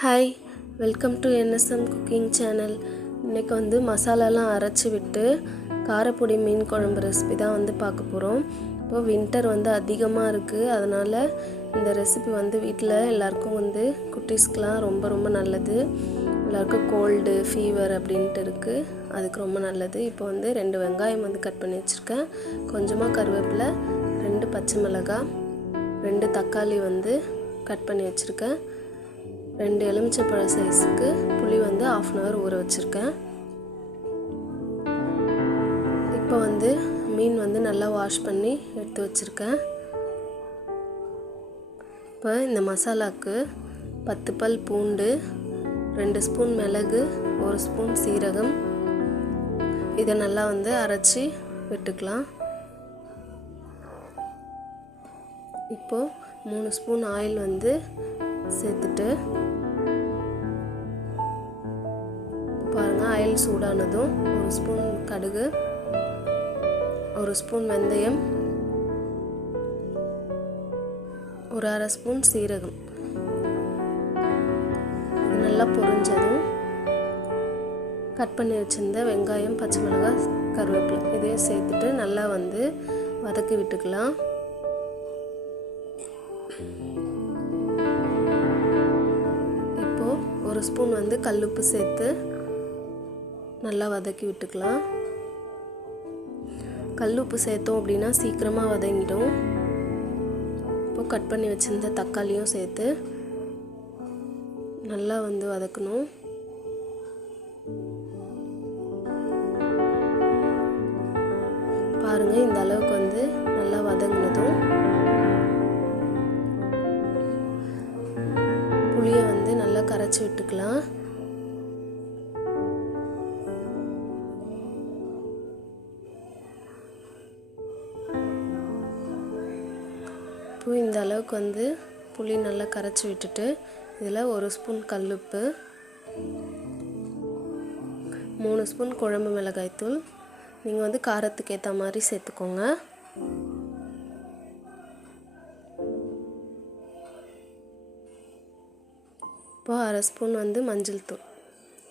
Hi, welcome to NSM cooking channel. இன்றைக்கி வந்து மசாலாலாம் அரைச்சி விட்டு காரப்பொடி மீன் குழம்பு ரெசிபி தான் வந்து பார்க்க போகிறோம். இப்போ வின்டர் வந்து அதிகமாக இருக்குது, அதனால் இந்த ரெசிபி வந்து வீட்டில் எல்லாருக்கும் வந்து குட்டீஸ்க்கெலாம் ரொம்ப நல்லது. எல்லாருக்கும் கோல்டு ஃபீவர் அப்படின்ட்டு இருக்குது, அதுக்கு ரொம்ப நல்லது. இப்போ வந்து 2 வெங்காயம் வந்து கட் பண்ணி வச்சுருக்கேன், கொஞ்சமாக கருவேப்பிலை, 2 பச்சை மிளகாய், 2 தக்காளி வந்து கட் பண்ணி வச்சுருக்கேன், 2 எலுமிச்சைப்பழ சைஸுக்கு புளி வந்து 1/2 hour ஊற வச்சுருக்கேன். இப்போ வந்து மீன் வந்து நல்லா வாஷ் பண்ணி எடுத்து வச்சுருக்கேன். இப்போ இந்த மசாலாவுக்கு 10 பல் பூண்டு, 2 ஸ்பூன் மிளகு, 1 ஸ்பூன் சீரகம், இதை நல்லா வந்து அரைச்சி விட்டுக்கலாம். இப்போது 3 ஸ்பூன் ஆயில் வந்து சேர்த்துட்டு பாருங்கள், ஆயில் சூடானதும் 1 ஸ்பூன் கடுகு, 1 ஸ்பூன் வெந்தயம், 1/2 ஸ்பூன் சீரகம், இது நல்லா பொரிஞ்சதும் கட் பண்ணி வச்சுருந்த வெங்காயம், பச்சை மிளகாய், கருவேப்பிலை இதையும் சேர்த்துட்டு நல்லா வந்து வதக்கி விட்டுக்கலாம். இப்போது 1 ஸ்பூன் வந்து கல்லுப்பு சேர்த்து நல்லா வதக்கி விட்டுக்கலாம். கல்லுப்பு சேர்த்தோம் அப்படின்னா சீக்கிரமாக வதங்கிடும். இப்போது கட் பண்ணி வச்சுருந்த தக்காளியும் சேர்த்து நல்லா வந்து வதக்கணும். பாருங்கள், இந்த அளவுக்கு வந்து நல்லா வதங்கினதும் புளியை வந்து நல்லா கரைச்சி விட்டுக்கலாம். இப்போ இந்த அளவுக்கு வந்து புளி நல்லா கரைச்சி விட்டுட்டு இதில் 1 ஸ்பூன் கல்லுப்பு, 3 ஸ்பூன் குழம்பு மிளகாய்த்தூள், நீங்கள் வந்து காரத்துக்கு ஏற்ற மாதிரி சேர்த்துக்கோங்க. இப்போ 1/2 ஸ்பூன் வந்து மஞ்சள் தூள்,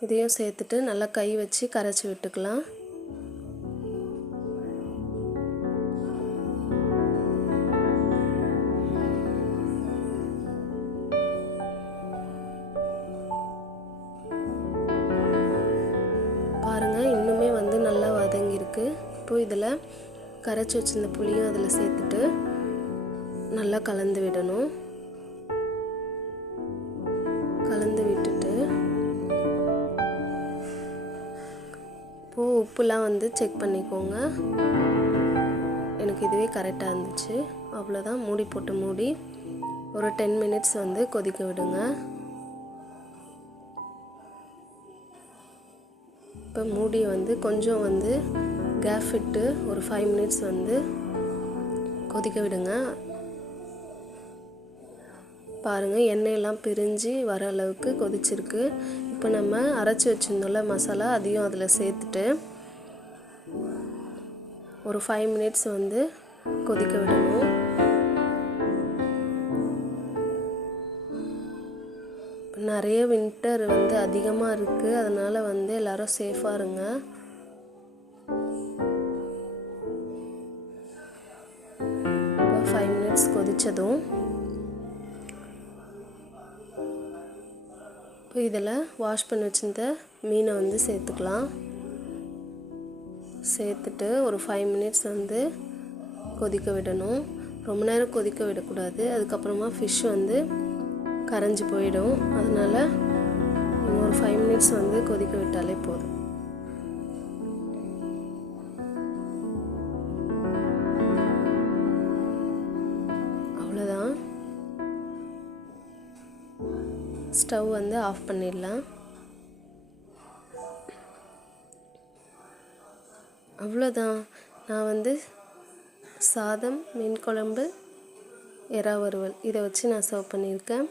இதையும் சேர்த்துட்டு நல்லா கை வச்சு கரைச்சி விட்டுக்கலாம். பாருங்கள், இன்னுமே வந்து நல்லா வதங்கியிருக்கு. இப்போது இதில் கரைச்சி வச்சிருந்த புளியும் அதில் சேர்த்துட்டு நல்லா கலந்து விடணும். கலந்து விட்டுட்டு இப்போது உப்புலாம் வந்து செக் பண்ணிக்கோங்க. எனக்கு இதுவே கரெக்டாக இருந்துச்சு. அவ்வளோதான், மூடி போட்டு மூடி ஒரு 10 மினிட்ஸ் வந்து கொதிக்க விடுங்க. இப்போ மூடி வந்து கொஞ்சம் வந்து கேப் விட்டு ஒரு 5 மினிட்ஸ் வந்து கொதிக்க விடுங்க. பாருங்கள், எண்ணெயெல்லாம் பிரிஞ்சு வர அளவுக்கு கொதிச்சிருக்கு. இப்போ நம்ம அரைச்சி வச்சுருந்தோம்ல மசாலா, அதையும் அதில் சேர்த்துட்டு ஒரு 5 மினிட்ஸ் வந்து கொதிக்க விடணும். நிறைய வின்டர் வந்து அதிகமாக இருக்குது, அதனால் வந்து எல்லோரும் சேஃபாக இருங்க. இப்போ 5 மினிட்ஸ் கொதித்ததும் இப்போ இதில் வாஷ் பண்ணி வச்சிருந்த மீனை வந்து சேர்த்துக்கலாம். சேர்த்துட்டு ஒரு 5 மினிட்ஸ் வந்து கொதிக்க விடணும். ரொம்ப நேரம் கொதிக்க விடக்கூடாது, அதுக்கப்புறமா ஃபிஷ் வந்து கரைஞ்சி போயிடும். அதனால் ஒரு 5 மினிட்ஸ் வந்து கொதிக்க விட்டாலே போதும். அவ்வளோதான், ஸ்டவ் வந்து ஆஃப் பண்ணிடலாம். அவ்வளோதான், நான் வந்து சாதம், மீன் குழம்பு, எறா வறுவல் இதை வச்சு நான் சர்வ் பண்ணியிருக்கேன்.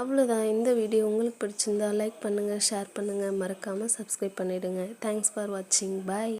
அவ்வளோதான். இந்த வீடியோ உங்களுக்கு பிடிச்சிருந்தா லைக் பண்ணுங்கள், ஷேர் பண்ணுங்கள், மறக்காமல் சப்ஸ்கிரைப் பண்ணிவிடுங்க. தேங்க்ஸ் ஃபார் வாட்சிங். பாய்.